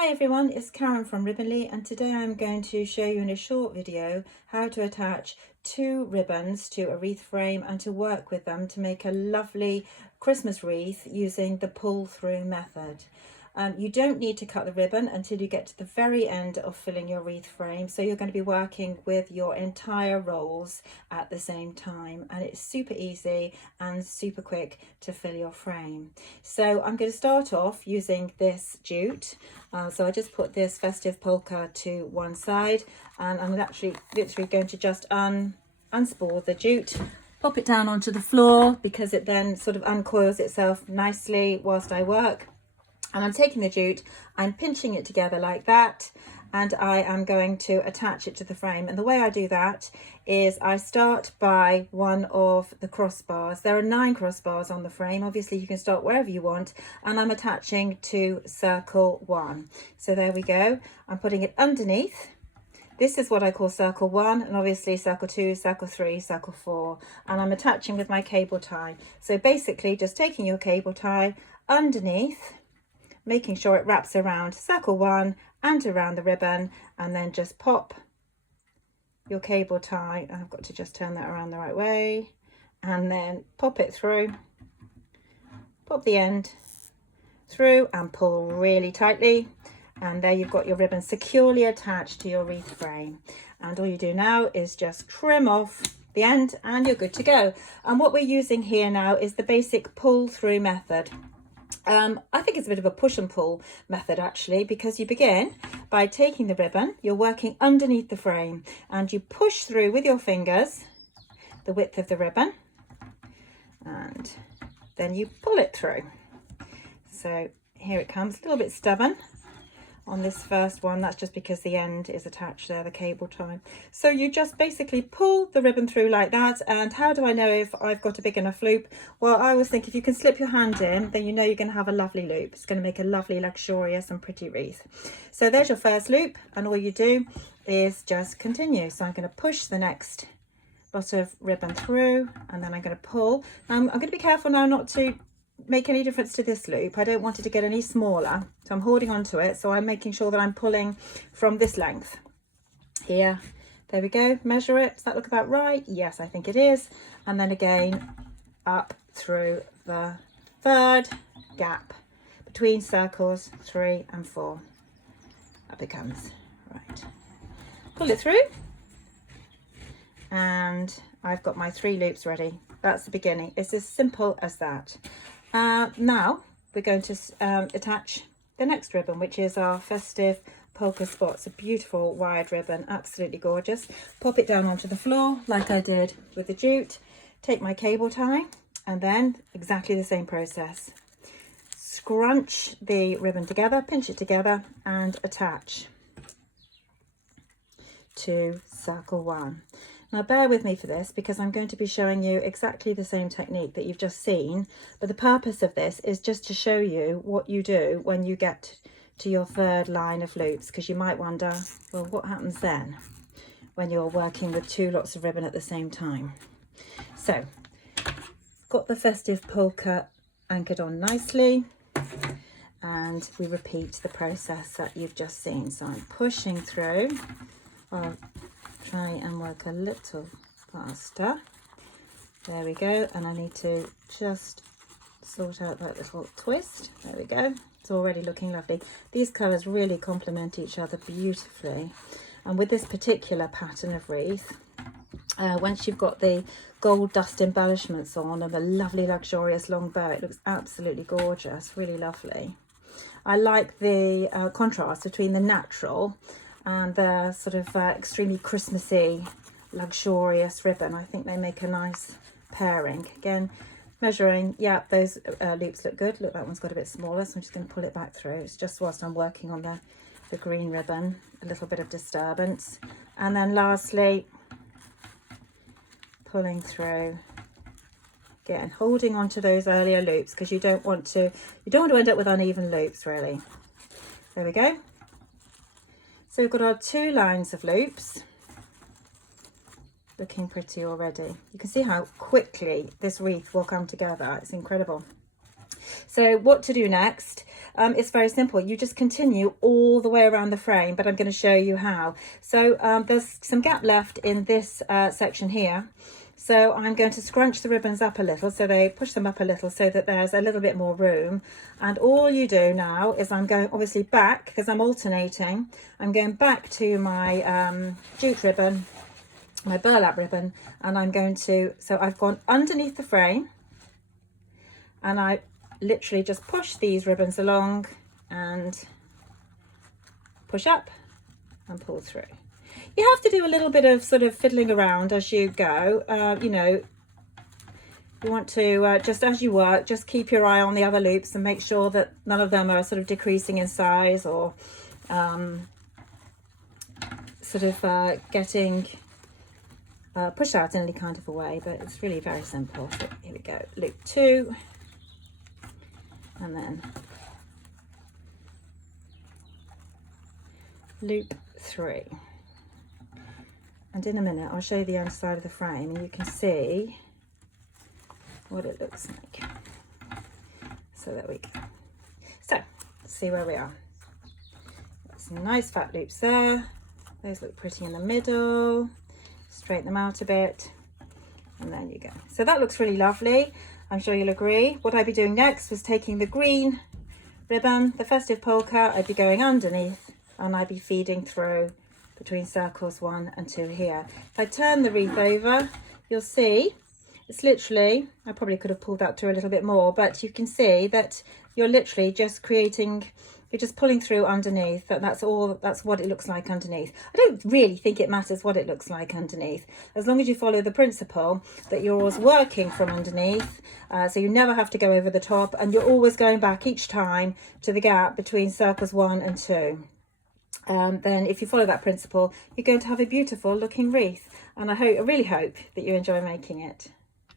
Hi everyone, it's Karen from Ribbonly, and today I'm going to show you in a short video how to attach two ribbons to a wreath frame and to work with them to make a lovely Christmas wreath using the pull through method. You don't need to cut the ribbon until you get to the very end of filling your wreath frame, so you're going to be working with your entire rolls at the same time, and it's super easy and super quick to fill your frame. So I'm going to start off using this jute. So I just put this festive polka to one side, and I'm actually literally going to just unspool the jute, pop it down onto the floor because it then sort of uncoils itself nicely whilst I work. And I'm taking the jute, I'm pinching it together like that, and I am going to attach it to the frame. And the way I do that is I start by one of the crossbars. There are 9 crossbars on the frame. Obviously you can start wherever you want, and I'm attaching to circle 1. So there we go. I'm putting it underneath. This is what I call circle 1, and obviously circle 2, circle 3, circle 4, and I'm attaching with my cable tie. So basically just taking your cable tie underneath, making sure it wraps around circle 1 and around the ribbon, and then just pop your cable tie. I've got to just turn that around the right way, and then pop it through, pop the end through and pull really tightly, and there you've got your ribbon securely attached to your wreath frame. And all you do now is just trim off the end and you're good to go. And what we're using here now is the basic pull through method. I think it's a bit of a push and pull method actually, because you begin by taking the ribbon, you're working underneath the frame, and you push through with your fingers the width of the ribbon, and then you pull it through. So here it comes, a little bit stubborn on this first one. That's just because the end is attached there, the cable tie. So you just basically pull the ribbon through like that. And how do I know if I've got a big enough loop? Well, I always think if you can slip your hand in, then you know you're going to have a lovely loop. It's going to make a lovely, luxurious and pretty wreath. So there's your first loop, and all you do is just continue. So I'm going to push the next lot of ribbon through, and then I'm going to pull. I'm going to be careful now not to make any difference to this loop. I don't want it to get any smaller, so I'm holding on to it. So I'm making sure that I'm pulling from this length here. There we go. Measure it. Does that look about right? Yes, I think it is. And then again up through the third gap between circles 3 and 4. Up it comes. Right, pull it through, and I've got my 3 loops ready. That's the beginning. It's as simple as that. Now we're going to attach the next ribbon, which is our festive polka spots. A beautiful wide ribbon, absolutely gorgeous. Pop it down onto the floor like I did with the jute. Take my cable tie, and then exactly the same process. Scrunch the ribbon together, pinch it together, and attach to circle 1. Now bear with me for this, because I'm going to be showing you exactly the same technique that you've just seen, but the purpose of this is just to show you what you do when you get to your third line of loops, because you might wonder, well, what happens then when you're working with 2 lots of ribbon at the same time? So got the festive polka anchored on nicely, and we repeat the process that you've just seen. So I'm pushing through. I'll try and work a little faster. There we go. And I need to just sort out that little twist. There we go. It's already looking lovely. These colours really complement each other beautifully. And with this particular pattern of wreath, once you've got the gold dust embellishments on and the lovely luxurious long bow, it looks absolutely gorgeous, really lovely. I like the contrast between the natural and the sort of extremely Christmassy, luxurious ribbon. I think they make a nice pairing. Again, measuring, yeah, those loops look good. Look, that one's got a bit smaller, so I'm just going to pull it back through. It's just whilst I'm working on the green ribbon, a little bit of disturbance. And then lastly, pulling through, again, holding on to those earlier loops, because you don't want to end up with uneven loops, really. There we go. So we've got our 2 lines of loops, looking pretty already. You can see how quickly this wreath will come together. It's incredible. So what to do next? It's very simple. You just continue all the way around the frame, but I'm going to show you how. So there's some gap left in this section here. So I'm going to scrunch the ribbons up a little, so they push them up a little so that there's a little bit more room. And all you do now is I'm going obviously back, because I'm alternating, I'm going back to my jute ribbon, my burlap ribbon, and I'm going to, so I've gone underneath the frame and I literally just push these ribbons along and push up and pull through. You have to do a little bit of sort of fiddling around as you go. You know, you want to just as you work, just keep your eye on the other loops and make sure that none of them are sort of decreasing in size or sort of getting pushed out in any kind of a way. But it's really very simple. So here we go, loop 2, and then loop 3. And in a minute I'll show you the underside of the frame and you can see what it looks like. So there we go. So let's see where we are. Got some nice fat loops there. Those look pretty in the middle. Straighten them out a bit. And there you go. So that looks really lovely. I'm sure you'll agree. What I'd be doing next was taking the green ribbon, the festive polka, I'd be going underneath and I'd be feeding through between circles 1 and 2 here. If I turn the wreath over, you'll see it's literally, I probably could have pulled that through a little bit more, but you can see that you're literally just creating, you're just pulling through underneath. That's all, that's what it looks like underneath. I don't really think it matters what it looks like underneath, as long as you follow the principle that you're always working from underneath, so you never have to go over the top, and you're always going back each time to the gap between circles 1 and 2. Then if you follow that principle, you're going to have a beautiful looking wreath, and I really hope that you enjoy making it.